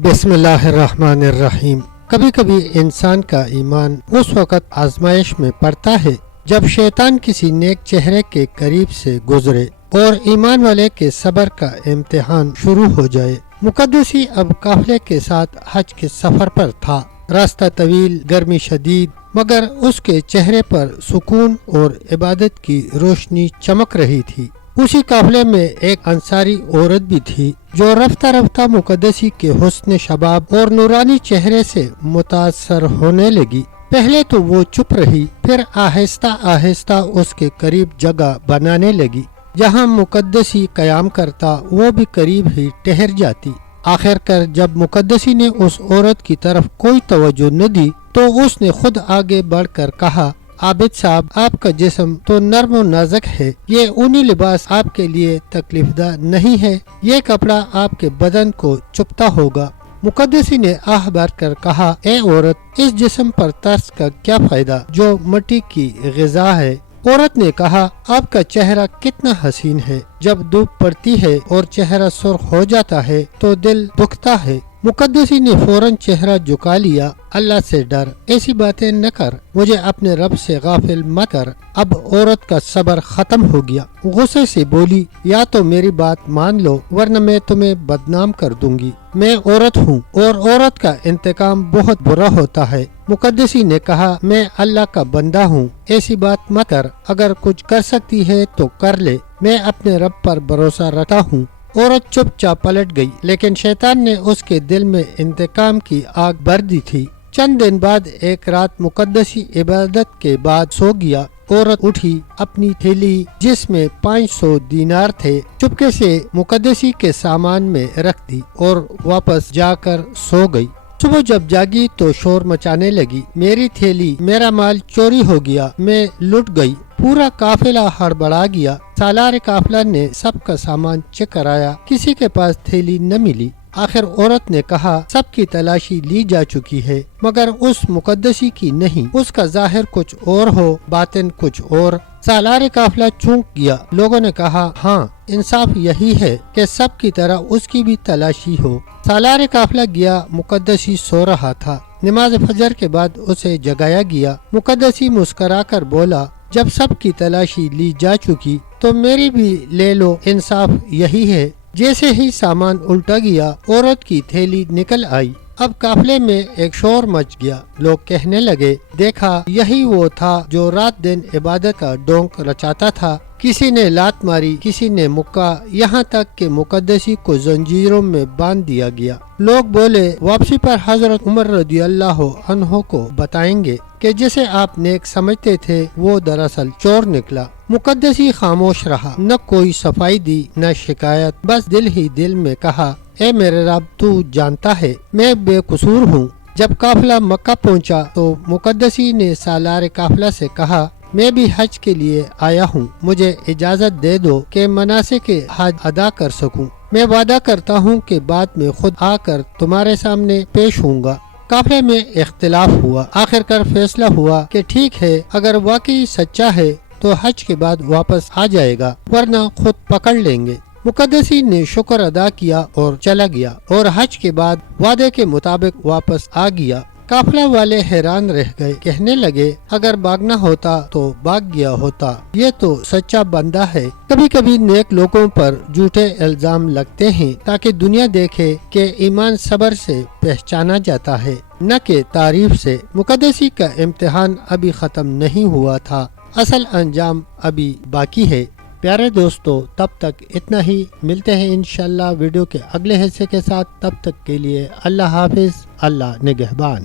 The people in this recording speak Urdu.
بسم اللہ الرحمن الرحیم۔ کبھی کبھی انسان کا ایمان اس وقت آزمائش میں پڑتا ہے جب شیطان کسی نیک چہرے کے قریب سے گزرے اور ایمان والے کے صبر کا امتحان شروع ہو جائے۔ مقدسی اب قافلے کے ساتھ حج کے سفر پر تھا۔ راستہ طویل، گرمی شدید، مگر اس کے چہرے پر سکون اور عبادت کی روشنی چمک رہی تھی۔ اسی قافلے میں ایک انصاری عورت بھی تھی جو رفتہ رفتہ مقدسی کے حسن شباب اور نورانی چہرے سے متاثر ہونے لگی۔ پہلے تو وہ چپ رہی، پھر آہستہ آہستہ اس کے قریب جگہ بنانے لگی۔ جہاں مقدسی قیام کرتا وہ بھی قریب ہی ٹھہر جاتی۔ آخر کر جب مقدسی نے اس عورت کی طرف کوئی توجہ نہ دی تو اس نے خود آگے بڑھ کر کہا، عابد صاحب، آپ کا جسم تو نرم و نازک ہے، یہ اونی لباس آپ کے لیے تکلیف دہ نہیں ہے، یہ کپڑا آپ کے بدن کو چپتا ہوگا۔ مقدسی نے آہ بھر کر کہا، اے عورت، اس جسم پر ترس کا کیا فائدہ جو مٹی کی غذا ہے۔ عورت نے کہا، آپ کا چہرہ کتنا حسین ہے، جب دھوپ پڑتی ہے اور چہرہ سرخ ہو جاتا ہے تو دل دکھتا ہے۔ مقدسی نے فوراً چہرہ جھکا لیا، اللہ سے ڈر، ایسی باتیں نہ کر، مجھے اپنے رب سے غافل مت کر۔ اب عورت کا صبر ختم ہو گیا، غصے سے بولی، یا تو میری بات مان لو ورنہ میں تمہیں بدنام کر دوں گی۔ میں عورت ہوں اور عورت کا انتقام بہت برا ہوتا ہے۔ مقدسی نے کہا، میں اللہ کا بندہ ہوں، ایسی بات مت کر، اگر کچھ کر سکتی ہے تو کر لے، میں اپنے رب پر بھروسہ رکھتا ہوں۔ عورت چپ چاپ پلٹ گئی، لیکن شیطان نے اس کے دل میں انتقام کی آگ بھر دی تھی۔ چند دن بعد ایک رات مقدسی عبادت کے بعد سو گیا۔ عورت اٹھی، اپنی تھیلی جس میں 500 دینار تھے چپکے سے مقدسی کے سامان میں رکھ دی اور واپس جا کر سو گئی۔ صبح جب جاگی تو شور مچانے لگی، میری تھیلی، میرا مال چوری ہو گیا، میں لٹ گئی۔ پورا قافلہ ہڑبڑا گیا۔ سالار قافلہ نے سب کا سامان چیک کرایا، کسی کے پاس تھیلی نہ ملی۔ آخر عورت نے کہا، سب کی تلاشی لی جا چکی ہے مگر اس مقدسی کی نہیں، اس کا ظاہر کچھ اور ہو، باطن کچھ اور۔ سالار قافلہ چونک گیا۔ لوگوں نے کہا، ہاں، انصاف یہی ہے کہ سب کی طرح اس کی بھی تلاشی ہو۔ سالار قافلہ گیا، مقدسی سو رہا تھا۔ نماز فجر کے بعد اسے جگایا گیا۔ مقدسی مسکرا کر بولا، جب سب کی تلاشی لی جا چکی تو میری بھی لے لو، انصاف یہی ہے۔ جیسے ہی سامان الٹا گیا، عورت کی تھیلی نکل آئی۔ اب قافلے میں ایک شور مچ گیا۔ لوگ کہنے لگے، دیکھا، یہی وہ تھا جو رات دن عبادت کا ڈونک رچاتا تھا۔ کسی نے لات ماری، کسی نے مکہ، یہاں تک کہ مقدسی کو زنجیروں میں باندھ دیا گیا۔ لوگ بولے، واپسی پر حضرت عمر رضی اللہ عنہ کو بتائیں گے کہ جسے آپ نیک سمجھتے تھے وہ دراصل چور نکلا۔ مقدسی خاموش رہا، نہ کوئی صفائی دی، نہ شکایت، بس دل ہی دل میں کہا، اے میرے رب، تو جانتا ہے میں بے قصور ہوں۔ جب قافلہ مکہ پہنچا تو مقدسی نے سالار قافلہ سے کہا، میں بھی حج کے لیے آیا ہوں، مجھے اجازت دے دو کہ مناسک حج ادا کر سکوں۔ میں وعدہ کرتا ہوں کہ بعد میں خود آ کر تمہارے سامنے پیش ہوں گا۔ قافلے میں اختلاف ہوا، آخر کار فیصلہ ہوا کہ ٹھیک ہے، اگر واقعی سچا ہے تو حج کے بعد واپس آ جائے گا، ورنہ خود پکڑ لیں گے۔ مقدسی نے شکر ادا کیا اور چلا گیا، اور حج کے بعد وعدے کے مطابق واپس آ گیا۔ قافلہ والے حیران رہ گئے، کہنے لگے، اگر بھاگنا ہوتا تو بھاگ گیا ہوتا، یہ تو سچا بندہ ہے۔ کبھی کبھی نیک لوگوں پر جھوٹے الزام لگتے ہیں تاکہ دنیا دیکھے کہ ایمان صبر سے پہچانا جاتا ہے، نہ کہ تعریف سے۔ مقدسی کا امتحان ابھی ختم نہیں ہوا تھا، اصل انجام ابھی باقی ہے۔ پیارے دوستو، تب تک اتنا ہی، ملتے ہیں انشاءاللہ ویڈیو کے اگلے حصے کے ساتھ۔ تب تک کے لیے اللہ حافظ، اللہ نگہبان۔